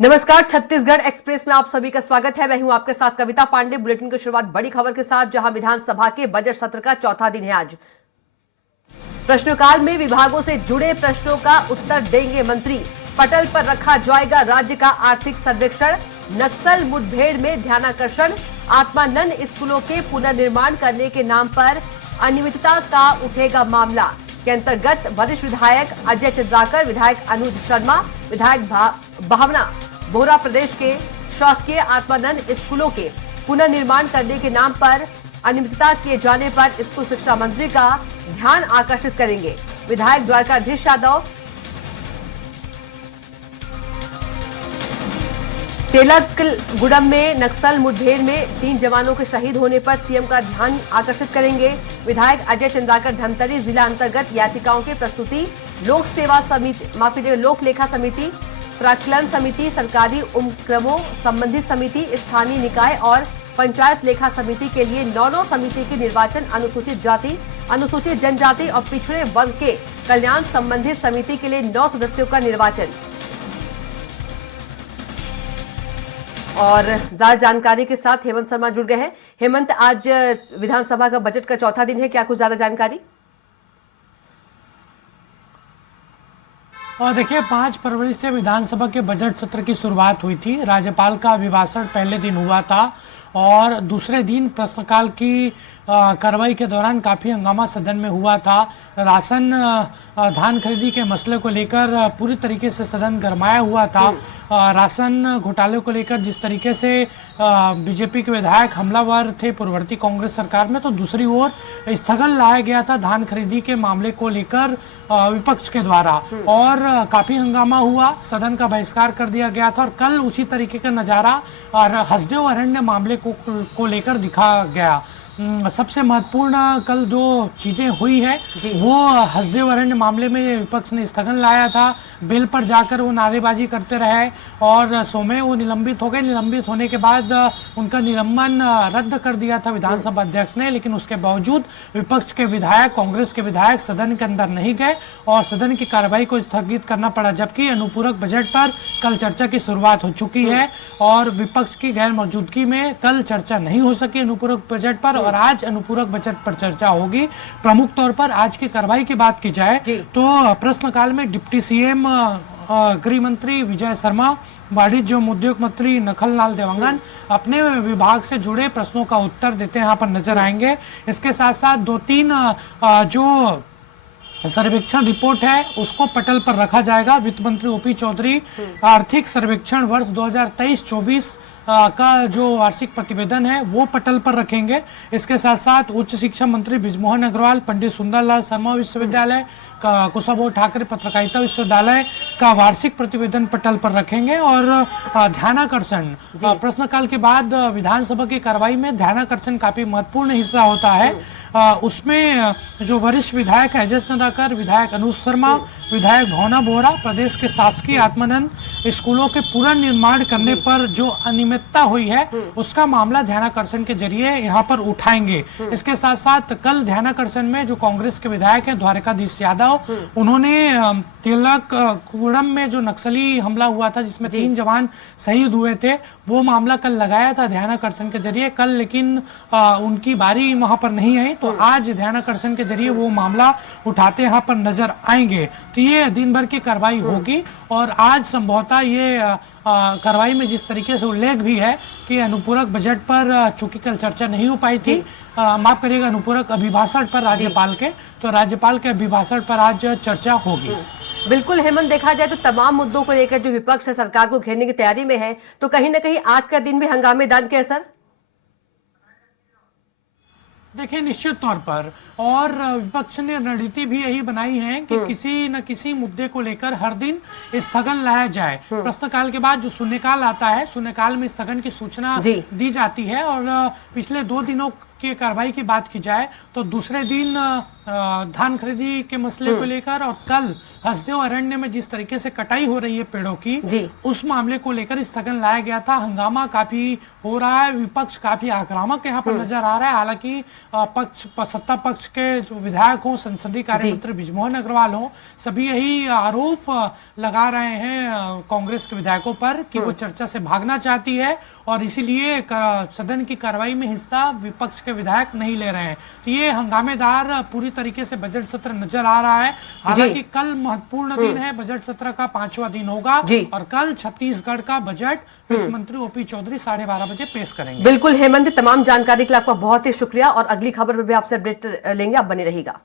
नमस्कार, छत्तीसगढ़ एक्सप्रेस में आप सभी का स्वागत है। मैं हूं आपके साथ कविता पांडे। बुलेटिन की शुरुआत बड़ी खबर के साथ, जहां विधानसभा के बजट सत्र का चौथा दिन है आज। प्रश्नकाल में विभागों से जुड़े प्रश्नों का उत्तर देंगे मंत्री। पटल पर रखा जाएगा राज्य का आर्थिक सर्वेक्षण। नक्सल मुठभेड़ में ध्यानाकर्षण। आत्मानंद स्कूलों के पुनर्निर्माण करने के नाम पर अनियमितता का उठेगा मामला के अंतर्गत वरिष्ठ विधायक अजय चंद्राकर, विधायक अनुज शर्मा, विधायक भावना बोहरा प्रदेश के शासकीय आत्मानंद स्कूलों के पुनर्निर्माण करने के नाम पर अनियमितता किए जाने पर स्कूल शिक्षा मंत्री का ध्यान आकर्षित करेंगे। विधायक द्वारकाधीश यादव तेलकगुडम में नक्सल मुठभेड़ में 3 जवानों के शहीद होने पर सीएम का ध्यान आकर्षित करेंगे। विधायक अजय चंद्राकर धमतरी जिला अंतर्गत याचिकाओं की प्रस्तुति। लोक सेवा समिति, लोक लेखा समिति, प्राक्कलन समिति, सरकारी उपक्रमों संबंधित समिति, स्थानीय निकाय और पंचायत लेखा समिति के लिए 9 समिति की निर्वाचन। अनुसूचित जाति, अनुसूचित जनजाति और पिछड़े वर्ग के कल्याण संबंधित समिति के लिए 9 सदस्यों का निर्वाचन। और ज्यादा जानकारी के साथ हेमंत शर्मा जुड़ गए हैं। हेमंत, आज विधानसभा का बजट का चौथा दिन है, क्या कुछ ज्यादा जानकारी? और देखिए, 5 फरवरी से विधानसभा के बजट सत्र की शुरुआत हुई थी। राज्यपाल का अभिभाषण पहले दिन हुआ था और दूसरे दिन प्रश्नकाल की कार्रवाई के दौरान काफ़ी हंगामा सदन में हुआ था। राशन धान खरीदी के मसले को लेकर पूरी तरीके से सदन गरमाया हुआ था। राशन घोटाले को लेकर जिस तरीके से बीजेपी के विधायक हमलावर थे पूर्ववर्ती कांग्रेस सरकार में, तो दूसरी ओर स्थगन लाया गया था धान खरीदी के मामले को लेकर विपक्ष के द्वारा और काफ़ी हंगामा हुआ। सदन का बहिष्कार कर दिया गया था और कल उसी तरीके का नज़ारा और हसदेव अरण्य मामले को लेकर दिखा गया। सबसे महत्वपूर्ण कल जो चीजें हुई है वो हसदेव अरण्य मामले में विपक्ष ने स्थगन लाया था। बिल पर जाकर वो नारेबाजी करते रहे और सोमवार वो निलंबित हो गए। निलंबित होने के बाद उनका निलंबन रद्द कर दिया था विधानसभा अध्यक्ष ने, लेकिन उसके बावजूद विपक्ष के विधायक, कांग्रेस के विधायक सदन के अंदर नहीं गए और सदन की कार्रवाई को स्थगित करना पड़ा। जबकि अनुपूरक बजट पर कल चर्चा की शुरुआत हो चुकी है और विपक्ष की गैर मौजूदगी में कल चर्चा नहीं हो सकी अनुपूरक बजट पर और आज अनुपूरक बजट पर चर्चा होगी। प्रमुख तौर पर आज की कार्रवाई की बात की जाए तो प्रश्नकाल में डिप्टी सीएम गृह मंत्री विजय शर्मा, वाणिज्य एवं उद्योग मंत्री नखललाल देवांगन अपने विभाग से जुड़े प्रश्नों का उत्तर देते यहाँ पर नजर आएंगे। इसके साथ साथ 2-3 जो सर्वेक्षण रिपोर्ट है उसको पटल पर रखा जाएगा। वित्त मंत्री ओपी चौधरी आर्थिक सर्वेक्षण वर्ष 2023-24 का जो वार्षिक प्रतिवेदन है वो पटल पर रखेंगे। इसके साथ साथ उच्च शिक्षा मंत्री बृजमोहन अग्रवाल पंडित सुंदरलाल शर्मा विश्वविद्यालय का, कुशाभाऊ ठाकरे पत्रकारिता विश्वविद्यालय का वार्षिक प्रतिवेदन पटल पर रखेंगे। और ध्यानाकर्षण, प्रश्नकाल के बाद विधानसभा की कार्रवाई में ध्यानाकर्षण काफी महत्वपूर्ण हिस्सा होता है। उसमें जो वरिष्ठ विधायक है अजय चंद्राकर, विधायक अनुज शर्मा, विधायक भावना बोहरा प्रदेश के शासकीय आत्मानंद स्कूलों के पुनर्निर्माण करने पर जो अनियमितता हुई है उसका मामला ध्यानाकर्षण के जरिए यहाँ पर उठाएंगे। इसके साथ साथ कल ध्यानाकर्षण में जो कांग्रेस के विधायक हैं द्वारकाधीश यादव, उन्होंने तेलकगुडम में जो नक्सली हमला हुआ था जिसमें 3 जवान शहीद हुए थे वो मामला कल लगाया था ध्यानाकर्षण के जरिए कल, लेकिन उनकी बारी वहां पर नहीं आई तो आज ध्यानाकर्षण के जरिए वो मामला उठाते यहाँ पर नजर आएंगे। तो ये दिन भर की कार्रवाई होगी और आज संभवतः ये कार्रवाई में जिस तरीके से उल्लेख भी है कि अनुपूरक बजट पर चूंकि कल चर्चा नहीं हो पाई थी, माफ करिएगा, अनुपूरक अभिभाषण पर राज्यपाल के, तो राज्यपाल के अभिभाषण पर आज चर्चा होगी। बिल्कुल हेमंत, देखा जाए तो तमाम मुद्दों को लेकर जो विपक्ष है सरकार को घेरने की तैयारी में है, तो कहीं ना कहीं आज का दिन भी हंगामेदार के असर। देखिए, निश्चित तौर पर और विपक्ष ने रणनीति भी यही बनाई है कि किसी न किसी मुद्दे को लेकर हर दिन स्थगन लाया जाए। प्रश्नकाल के बाद जो शून्यकाल आता है, शून्यकाल में स्थगन की सूचना दी जाती है और पिछले 2 दिनों की कार्रवाई की बात की जाए तो दूसरे दिन धान खरीदी के मसले को लेकर और कल हसदेव अरण्य में जिस तरीके से कटाई हो रही है पेड़ों की, उस मामले को लेकर स्थगन लाया गया था। हंगामा काफी हो रहा है, विपक्ष काफी आक्रामक यहाँ पर नजर आ रहा है। हालांकि सत्ता पक्ष विपक्ष के जो विधायक हों, संसदीय कार्य मंत्री बृजमोहन अग्रवाल हों, सभी यही आरोप लगा रहे हैं कांग्रेस के विधायकों पर कि वो चर्चा से भागना चाहती है और इसीलिए सदन की कार्रवाई में हिस्सा विपक्ष के विधायक नहीं ले रहे हैं। तो ये हंगामेदार पूरी तरीके से बजट सत्र नजर आ रहा है। हालांकि कल महत्वपूर्ण दिन है, बजट सत्र का 5वां दिन होगा और कल छत्तीसगढ़ का बजट वित्त मंत्री ओपी चौधरी 12:30 बजे पेश करेंगे। बिल्कुल हेमंत, तमाम जानकारी के लिए आपका बहुत ही शुक्रिया और अगली खबर पर भी आपसे अपडेट लेंगे, आप बने रहिएगा।